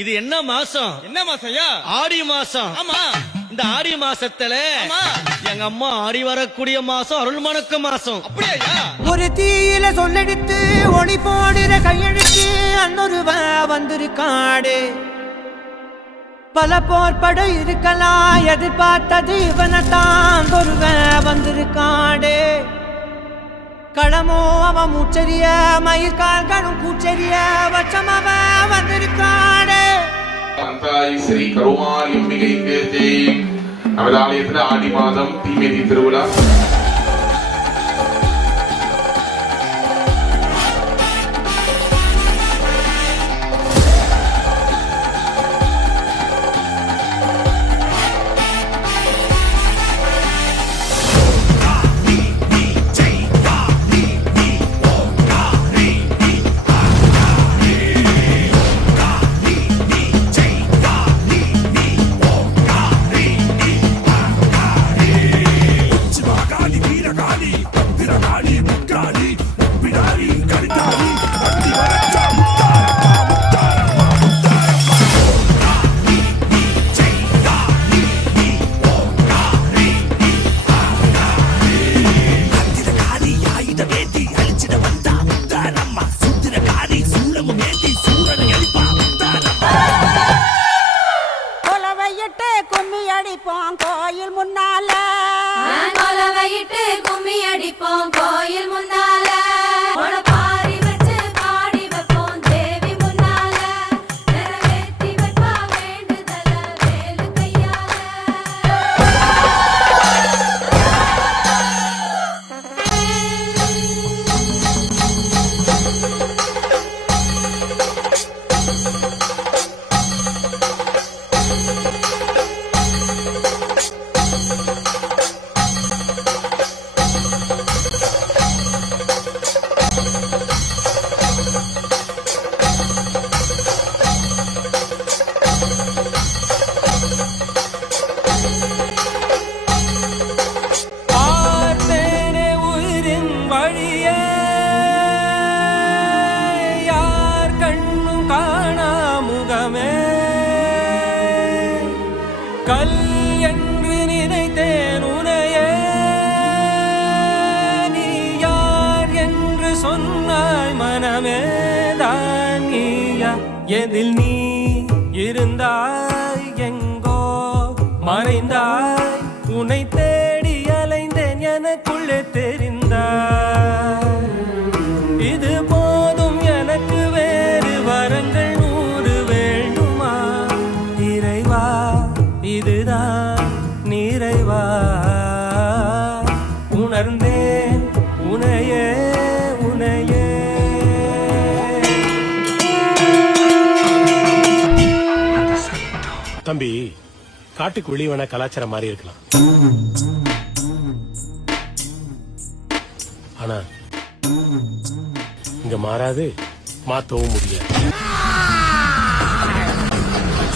இது என்ன மாசம்? என்ன மாசம் ஐயா? ஆடி மாசம். ஆமா. இந்த ஆடி மாசத்துல எங்க அம்மா ஆடி வரக்கூடிய மாசம் அருள் மணக்க மாசம். அப்படியா ஐயா? ஒரு தீயில சொல்லெடுத்து ஒளி போடுற கையெழுத்து அன்னொருவ வந்திருக்காடு. பல போர்பட இருக்கலாம், எதிர்பார்த்தது இவனத்தான் ஒருவ வந்திருக்காடு. களமோ அவன் மூச்சரிய மயிர்கால்களும் கூச்சரிய வச்சம் அவன் வந்திருக்காடு. ஸ்ரீ கருமாரி அம்பிகைக்கு ஜெய். நமது ஆலயத்தில் ஆடி மாதம் தீமிதி திருவிழா. கோயில் முன்னால கொலவையிட்டு கும்மி அடிப்போம் கோயில் முன்னால பாரி வச்சு பாடி வைப்போம் தேவி முன்னால நிறைவேற்றி வைப்பா வேண்டுதல வேலு கையால. கல் என்று நினைத்தேன் உனையே, நீ யார் என்று சொன்னாய் மனமே தான் நீயா. எதில் நீ இருந்தாய் எங்கோ மறைந்தாய், உன்னை தேடி அலைந்தேன் எனக்குள்ளே தெரிந்தாய். இது போதும் எனக்கு வேறு வரங்கள் 100 வேண்டுமா இறைவா, இதுதான் நிறைவா. உணர்ந்தேன் உனையே உனையே. தம்பி, காட்டுக்கு வெளியே வேணா கலாச்சாரம் மாறி இருக்கலாம், ஆனா இங்க மாறாது, மாத்தவும் முடியாது.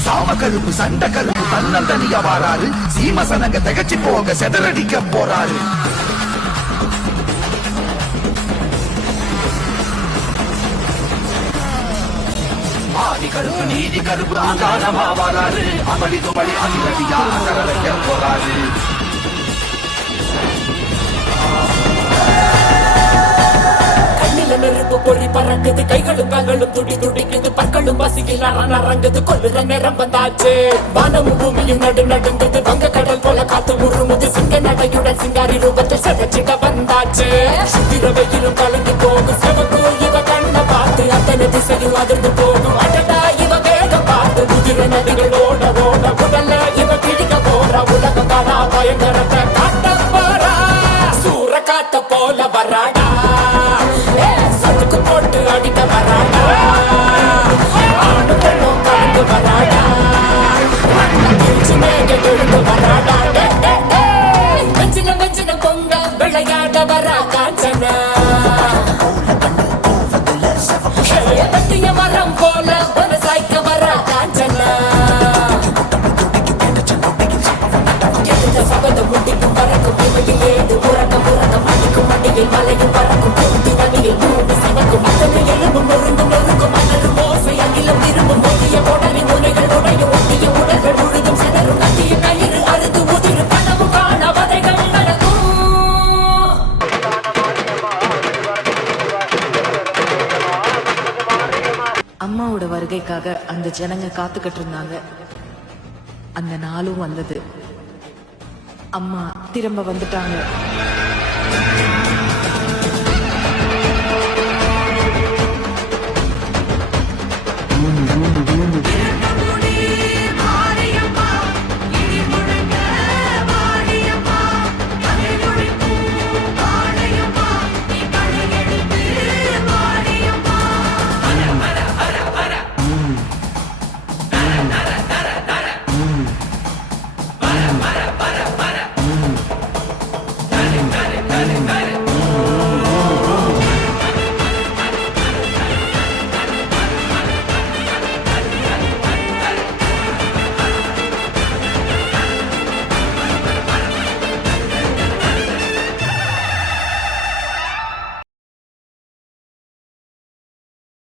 சாம கருப்பு சண்ட கருப்பு தன்னல் தனியா வாராரு. சீமசனங்க திகச்சு போக செதறடிக்க போறாரு. ஆதி கருப்பு நீதி கருப்பு ஆதாரமா வாராரு. அமளி துமளி அதிரடியா அகரவைக்க போறாரு. நெருப்பு பொறி பறக்குது, கைகளும் கால்களும் துடி துடிக்குது, பற்களும் பசியில் நரங்குது, கொள்ளுற நேரம் வந்தாச்சு. வானமும் பூமியும் நடுங்குது, வங்க கடல் போல காத்து உருமுது, சிங்க நடையுடன் சிங்காரி ரூபத்தில் செவச்சிட வந்தாச்சு. சுத்திர வெயிலும் கலந்து போகும், செவக்கு இவ கண்ண பார்த்து அத்தனை திசையும் அதிர்ந்து போகும். அடடா இவ வேகம் பார்த்து குதிர நதிகள் ஓட ஓட உடல்ல இவ பிடிக்க போறா. உலகம் காணா பயங்கரத்தை காட்ட போறா, சூற காத்த போல வராடா. போட்டு அடிக்க வராடா, ஆண்டு பெண்ணும் கலந்து வராடா, பிரிச்சு மேக எழுந்து வராடா. வெஞ்சின வெஞ்சின பொங்க விளையாட வரா காஞ்சனா, பட்டிய மரம் போ அகிலம் விரும்பும் மோதிய உடனே முனைகள் உடையும் ஒட்டிய உடல்கள் முழுதும் சிதறும் கட்டிய கயிறு அறுத்து உதிரும் கனவு காண வதைகள் நடக்கும். அம்மாவோட வருகைக்காக அந்த ஜனங்க காத்துக்கிட்டு இருந்தாங்க. அந்த நாளும் வந்தது. அம்மா திரும்ப வந்துட்டாங்க.